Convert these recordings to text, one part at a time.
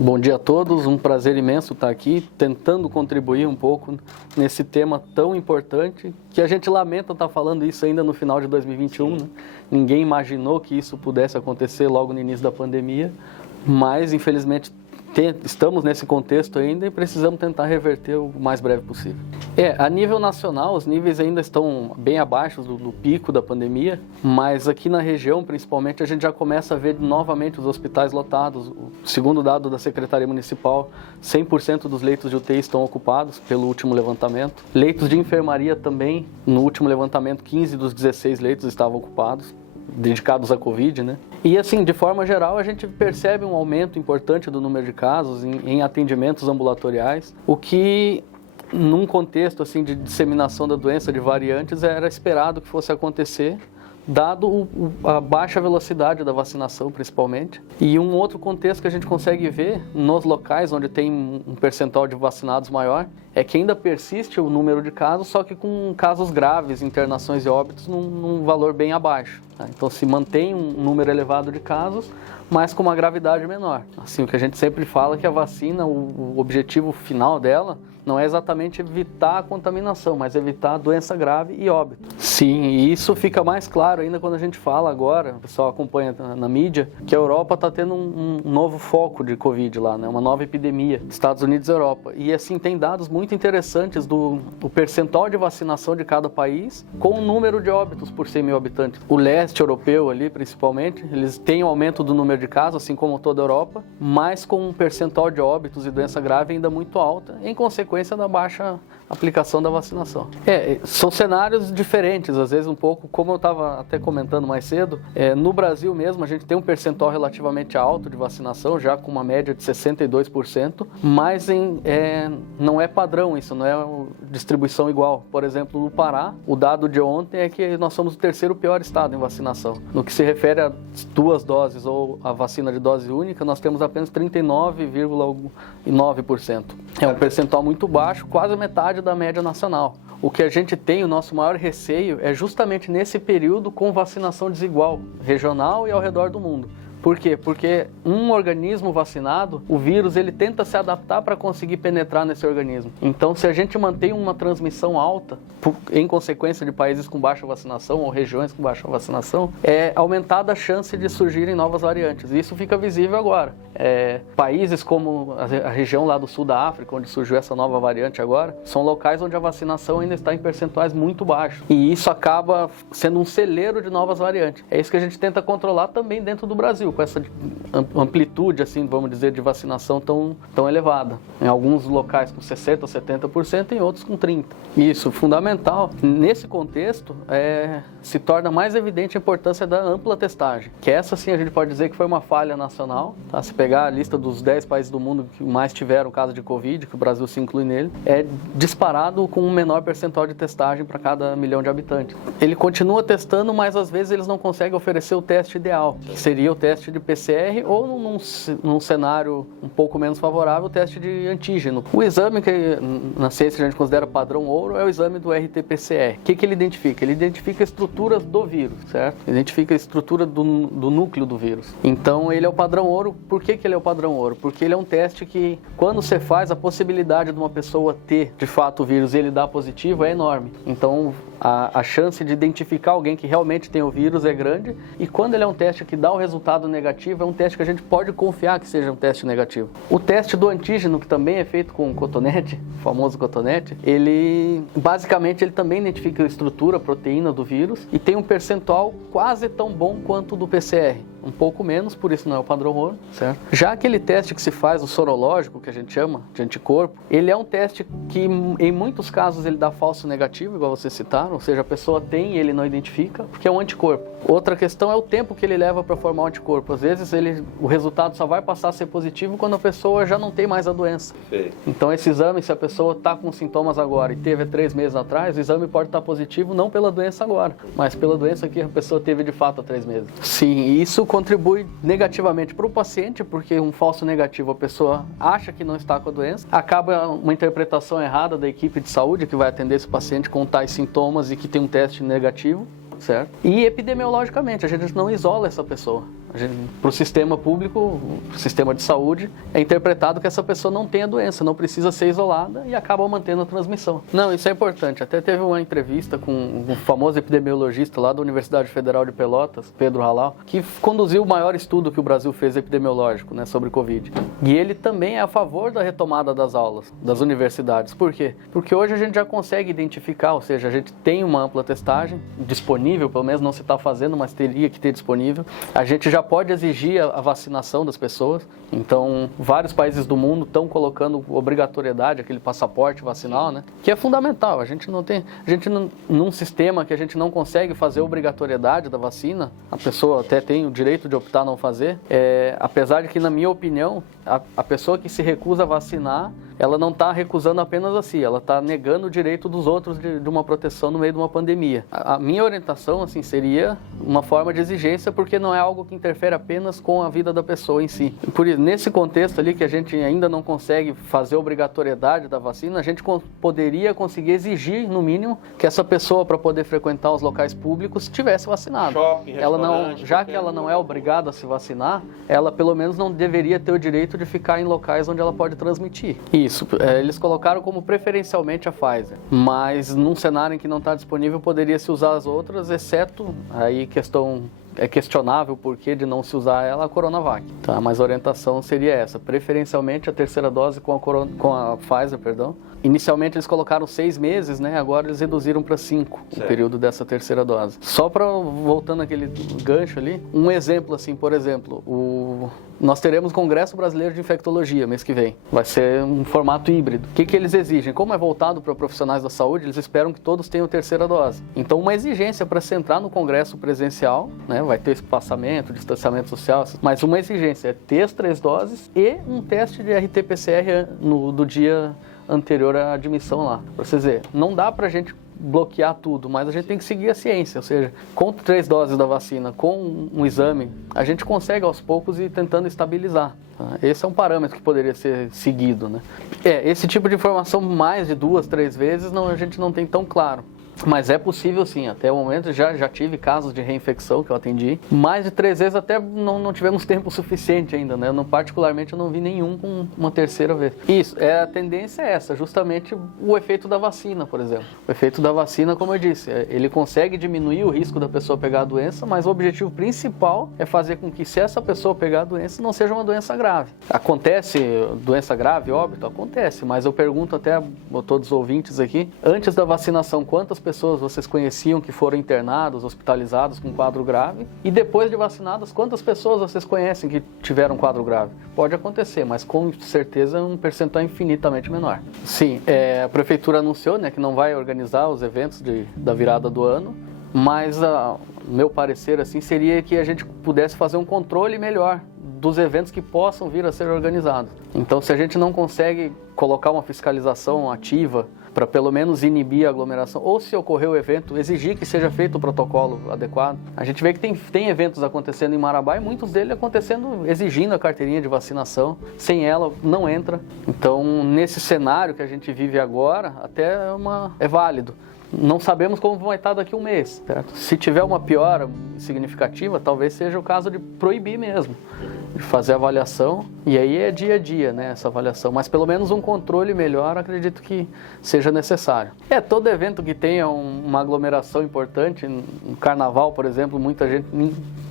Bom dia a todos, um prazer imenso estar aqui tentando contribuir um pouco nesse tema tão importante que a gente lamenta estar falando isso ainda no final de 2021, né? Ninguém imaginou que isso pudesse acontecer logo no início da pandemia, mas infelizmente estamos nesse contexto ainda e precisamos tentar reverter o mais breve possível. A nível nacional, os níveis ainda estão bem abaixo do pico da pandemia, mas aqui na região, principalmente, a gente já começa a ver novamente os hospitais lotados. Segundo o dado da Secretaria Municipal, 100% dos leitos de UTI estão ocupados pelo último levantamento. Leitos de enfermaria também, no último levantamento, 15 dos 16 leitos estavam ocupados, dedicados à Covid, né? E assim, de forma geral, a gente percebe um aumento importante do número de casos em atendimentos ambulatoriais, o que, num contexto assim de disseminação da doença de variantes, era esperado que fosse acontecer, dado a baixa velocidade da vacinação, principalmente. E um outro contexto que a gente consegue ver nos locais onde tem um percentual de vacinados maior é que ainda persiste o número de casos, só que com casos graves, internações e óbitos num valor bem abaixo. Tá? Então se mantém um número elevado de casos, mas com uma gravidade menor. Assim, o que a gente sempre fala é que a vacina, o objetivo final dela, não é exatamente evitar a contaminação, mas evitar a doença grave e óbito. Sim, e isso fica mais claro ainda quando a gente fala agora, o pessoal acompanha na mídia, que a Europa está tendo um novo foco de Covid lá, né? Uma nova epidemia, Estados Unidos e Europa. E assim, tem dados muito interessantes do percentual de vacinação de cada país com o número de óbitos por 100 mil habitantes. O leste europeu ali, principalmente, eles têm um aumento do número de casos, assim como toda a Europa, mas com um percentual de óbitos e doença grave ainda muito alta, em consequência da baixa aplicação da vacinação. São cenários diferentes, às vezes um pouco, como eu estava até comentando mais cedo, no Brasil mesmo a gente tem um percentual relativamente alto de vacinação, já com uma média de 62%, mas não é padrão isso, não é distribuição igual. Por exemplo, no Pará, o dado de ontem é que nós somos o terceiro pior estado em vacinação. No que se refere a 2 doses ou a vacina de dose única, nós temos apenas 39,9%. É um percentual muito baixo, quase metade da média nacional. O que a gente tem, o nosso maior receio, é justamente nesse período com vacinação desigual, regional e ao redor do mundo. Por quê? Porque um organismo vacinado, o vírus, ele tenta se adaptar para conseguir penetrar nesse organismo. Então, se a gente mantém uma transmissão alta, em consequência de países com baixa vacinação ou regiões com baixa vacinação, é aumentada a chance de surgirem novas variantes. E isso fica visível agora. Países como a região lá do sul da África, onde surgiu essa nova variante agora, são locais onde a vacinação ainda está em percentuais muito baixos. E isso acaba sendo um celeiro de novas variantes. É isso que a gente tenta controlar também dentro do Brasil, com essa amplitude, assim, vamos dizer, de vacinação tão elevada. Em alguns locais com 60% ou 70%, em outros com 30%. Isso, fundamental. Nesse contexto, se torna mais evidente a importância da ampla testagem, que essa sim a gente pode dizer que foi uma falha nacional. Tá? Se pegar a lista dos 10 países do mundo que mais tiveram caso de Covid, que o Brasil se inclui nele, é disparado com um menor percentual de testagem para cada milhão de habitantes. Ele continua testando, mas às vezes eles não conseguem oferecer o teste ideal, que seria o teste de PCR ou num cenário um pouco menos favorável, o teste de antígeno. O exame que na ciência a gente considera padrão ouro é o exame do RT-PCR. O que ele identifica? Ele identifica a estrutura do vírus, certo? Identifica a estrutura do núcleo do vírus. Então ele é o padrão ouro. Por que ele é o padrão ouro? Porque ele é um teste que, quando você faz, a possibilidade de uma pessoa ter de fato o vírus e ele dar positivo é enorme. Então a chance de identificar alguém que realmente tem o vírus é grande, e quando ele é um teste que dá o resultado negativo, é um teste que a gente pode confiar que seja um teste negativo. O teste do antígeno, que também é feito com cotonete, o famoso cotonete, ele também identifica a estrutura, a proteína do vírus, e tem um percentual quase tão bom quanto o do PCR. Um pouco menos, por isso não é o padrão ouro, certo? Já aquele teste que se faz, o sorológico, que a gente chama de anticorpo, ele é um teste que, em muitos casos, ele dá falso negativo, igual vocês citaram, ou seja, a pessoa tem e ele não identifica, porque é um anticorpo. Outra questão é o tempo que ele leva para formar um anticorpo. Às vezes, o resultado só vai passar a ser positivo quando a pessoa já não tem mais a doença. Sim. Então, esse exame, se a pessoa está com sintomas agora e teve 3 meses atrás, o exame pode estar positivo não pela doença agora, mas pela doença que a pessoa teve de fato há 3 meses. Sim, e isso contribui negativamente para o paciente, porque um falso negativo, a pessoa acha que não está com a doença, acaba uma interpretação errada da equipe de saúde que vai atender esse paciente com tais sintomas e que tem um teste negativo, certo? E epidemiologicamente, a gente não isola essa pessoa. Para o sistema público, para o sistema de saúde, é interpretado que essa pessoa não tem a doença, não precisa ser isolada e acaba mantendo a transmissão. Não, isso é importante. Até teve uma entrevista com um famoso epidemiologista lá da Universidade Federal de Pelotas, Pedro Halal, que conduziu o maior estudo que o Brasil fez epidemiológico, né, sobre Covid. E ele também é a favor da retomada das aulas, das universidades. Por quê? Porque hoje a gente já consegue identificar, ou seja, a gente tem uma ampla testagem disponível, pelo menos não se está fazendo, mas teria que ter disponível. A gente já pode exigir a vacinação das pessoas. Então, vários países do mundo estão colocando obrigatoriedade, aquele passaporte vacinal, né? Que é fundamental. A gente num sistema que a gente não consegue fazer obrigatoriedade da vacina, a pessoa até tem o direito de optar não fazer, apesar de que, na minha opinião, a pessoa que se recusa a vacinar, ela não está recusando apenas assim, ela está negando o direito dos outros de uma proteção no meio de uma pandemia. A minha orientação, assim, seria uma forma de exigência, porque não é algo que interfere apenas com a vida da pessoa em si. Por isso, nesse contexto ali que a gente ainda não consegue fazer obrigatoriedade da vacina, a gente poderia conseguir exigir, no mínimo, que essa pessoa, para poder frequentar os locais públicos, estivesse vacinada. Shopping, Já que ela não é obrigada a se vacinar, ela pelo menos não deveria ter o direito de ficar em locais onde ela pode transmitir. Isso, eles colocaram como preferencialmente a Pfizer, mas num cenário em que não está disponível, poderia-se usar as outras, exceto, aí é questionável o porquê de não se usar ela, a Coronavac. Tá? Mas a orientação seria essa, preferencialmente a terceira dose com a Pfizer, perdão. Inicialmente eles colocaram 6 meses, né? Agora eles reduziram para 5 o período dessa terceira dose. Só para, voltando aquele gancho ali, um exemplo assim, por exemplo, nós teremos o Congresso Brasileiro de Infectologia mês que vem. Vai ser um formato híbrido. O que eles exigem? Como é voltado para profissionais da saúde, eles esperam que todos tenham terceira dose. Então, uma exigência para se entrar no Congresso presencial, né? Vai ter espaçamento, distanciamento social, mas uma exigência é ter as 3 doses e um teste de RT-PCR do dia anterior à admissão lá. Para vocês verem, não dá para a gente bloquear tudo, mas a gente tem que seguir a ciência, ou seja, com 3 doses da vacina, com um exame, a gente consegue aos poucos ir tentando estabilizar. Tá? Esse é um parâmetro que poderia ser seguido, né? Esse tipo de informação mais de 2, 3 vezes a gente não tem tão claro. Mas é possível sim, até o momento já tive casos de reinfecção que eu atendi. Mais de 3 vezes até não tivemos tempo suficiente ainda, né? Particularmente eu não vi nenhum com uma terceira vez. Isso, a tendência é essa, justamente o efeito da vacina, por exemplo. O efeito da vacina, como eu disse, ele consegue diminuir o risco da pessoa pegar a doença, mas o objetivo principal é fazer com que, se essa pessoa pegar a doença, não seja uma doença grave. Acontece doença grave, óbito? Acontece, mas eu pergunto até a todos os ouvintes aqui, antes da vacinação, quantas pessoas vocês conheciam que foram internados, hospitalizados com quadro grave? E depois de vacinadas, quantas pessoas vocês conhecem que tiveram quadro grave? Pode acontecer, mas com certeza é um percentual infinitamente menor. Sim, a prefeitura anunciou, né, que não vai organizar os eventos da virada do ano, mas meu parecer assim seria que a gente pudesse fazer um controle melhor dos eventos que possam vir a ser organizados. Então, se a gente não consegue colocar uma fiscalização ativa para pelo menos inibir a aglomeração, ou se ocorrer o evento, exigir que seja feito o protocolo adequado. A gente vê que tem eventos acontecendo em Marabá e muitos deles acontecendo exigindo a carteirinha de vacinação, sem ela não entra. Então, nesse cenário que a gente vive agora, até é válido. Não sabemos como vai estar daqui a um mês, certo? Se tiver uma piora significativa, talvez seja o caso de proibir mesmo, de fazer avaliação, e aí é dia a dia, né, essa avaliação, mas pelo menos um controle melhor, acredito que seja necessário. Todo evento que tenha uma aglomeração importante, no carnaval, por exemplo,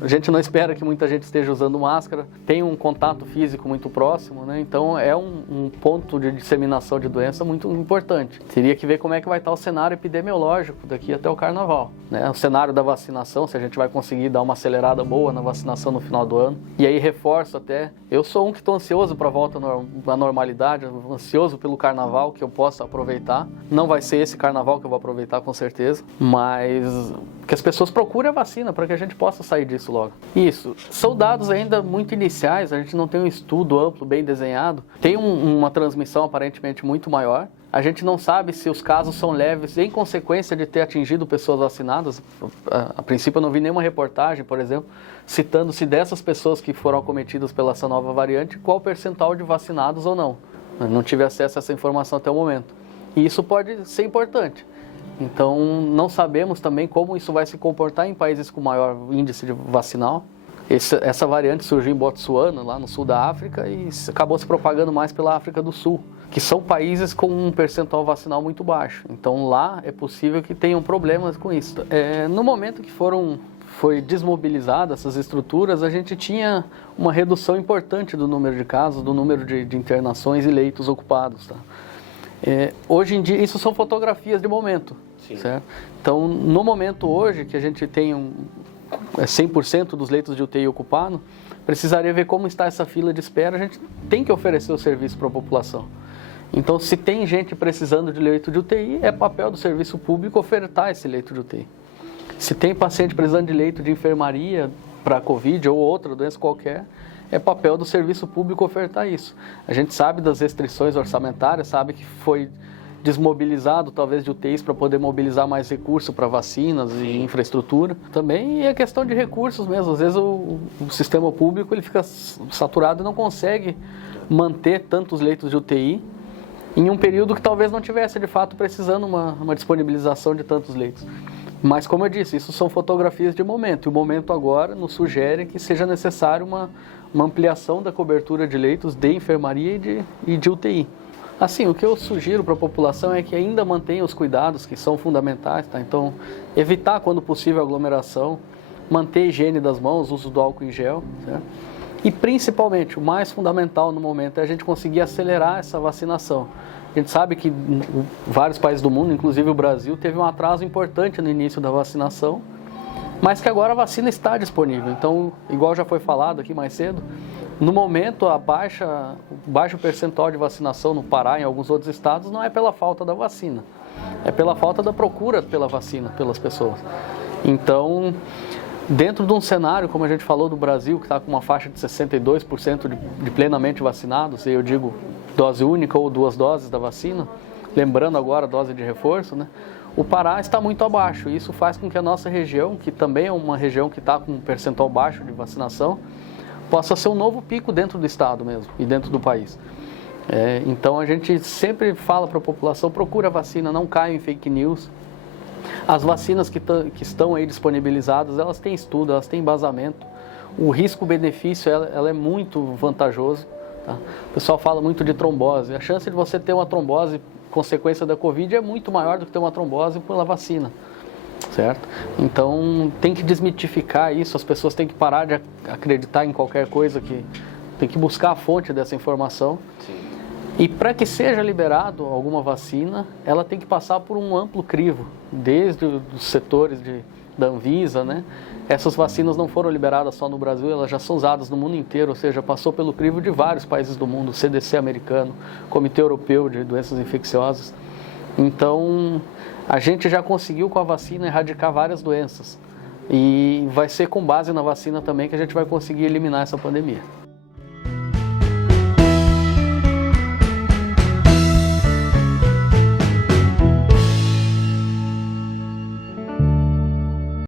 a gente não espera que muita gente esteja usando máscara, tem um contato físico muito próximo, né? Então é um ponto de disseminação de doença muito importante. Teria que ver como é que vai estar o cenário epidemiológico daqui até o carnaval, né? O cenário da vacinação, se a gente vai conseguir dar uma acelerada boa na vacinação no final do ano. E aí reforço até, eu sou um que estou ansioso para a volta à normalidade, ansioso pelo carnaval que eu possa aproveitar. Não vai ser esse carnaval que eu vou aproveitar com certeza, mas que as pessoas procurem a vacina para que a gente possa sair disso logo. Isso, são dados ainda muito iniciais, a gente não tem um estudo amplo, bem desenhado, tem uma transmissão aparentemente muito maior. A gente não sabe se os casos são leves em consequência de ter atingido pessoas vacinadas. A princípio eu não vi nenhuma reportagem, por exemplo, citando se dessas pessoas que foram acometidas pela essa nova variante, qual o percentual de vacinados ou não. Eu não tive acesso a essa informação até o momento. E isso pode ser importante. Então, não sabemos também como isso vai se comportar em países com maior índice de vacinal. Essa variante surgiu em Botsuana, lá no sul da África, e acabou se propagando mais pela África do Sul, que são países com um percentual vacinal muito baixo. Então lá é possível que tenham problemas com isso. No momento que foi desmobilizada essas estruturas, a gente tinha uma redução importante do número de casos, do número de internações e leitos ocupados. Tá? Hoje em dia, isso são fotografias de momento. Certo? Então, no momento hoje, que a gente tem 100% dos leitos de UTI ocupado, precisaria ver como está essa fila de espera, a gente tem que oferecer o serviço para a população. Então, se tem gente precisando de leito de UTI, é papel do serviço público ofertar esse leito de UTI. Se tem paciente precisando de leito de enfermaria para Covid ou outra doença qualquer, é papel do serviço público ofertar isso. A gente sabe das restrições orçamentárias, sabe que foi desmobilizado talvez de UTIs para poder mobilizar mais recursos para vacinas e infraestrutura também, e é questão de recursos mesmo. Às vezes o sistema público ele fica saturado e não consegue manter tantos leitos de UTI em um período que talvez não tivesse de fato precisando uma disponibilização de tantos leitos. Mas como eu disse, isso são fotografias de momento, e o momento agora nos sugere que seja necessário uma ampliação da cobertura de leitos de enfermaria e de UTI. Assim, o que eu sugiro para a população é que ainda mantenha os cuidados que são fundamentais, tá? Então, evitar quando possível a aglomeração, manter a higiene das mãos, uso do álcool em gel, certo? E principalmente, o mais fundamental no momento é a gente conseguir acelerar essa vacinação. A gente sabe que vários países do mundo, inclusive o Brasil, teve um atraso importante no início da vacinação, mas que agora a vacina está disponível. Então, igual já foi falado aqui mais cedo, no momento, o baixo percentual de vacinação no Pará e em alguns outros estados não é pela falta da vacina, é pela falta da procura pela vacina, pelas pessoas. Então, dentro de um cenário, como a gente falou do Brasil, que está com uma faixa de 62% de plenamente vacinados, e eu digo dose única ou 2 doses da vacina, lembrando agora a dose de reforço, né? O Pará está muito abaixo, e isso faz com que a nossa região, que também é uma região que está com um percentual baixo de vacinação, possa ser um novo pico dentro do estado mesmo e dentro do país. Então a gente sempre fala para a população, procura a vacina, não caia em fake news. As vacinas que estão aí disponibilizadas, elas têm estudo, elas têm embasamento. O risco-benefício ela é muito vantajoso. Tá? O pessoal fala muito de trombose. A chance de você ter uma trombose consequência da Covid é muito maior do que ter uma trombose pela vacina. Certo? Então tem que desmitificar isso, as pessoas têm que parar de acreditar em qualquer coisa, tem que buscar a fonte dessa informação. Sim. E para que seja liberado alguma vacina, ela tem que passar por um amplo crivo, desde os setores da Anvisa, né? Essas vacinas não foram liberadas só no Brasil, elas já são usadas no mundo inteiro, ou seja, passou pelo crivo de vários países do mundo, o CDC americano, Comitê Europeu de Doenças Infecciosas. Então, a gente já conseguiu com a vacina erradicar várias doenças. E vai ser com base na vacina também que a gente vai conseguir eliminar essa pandemia.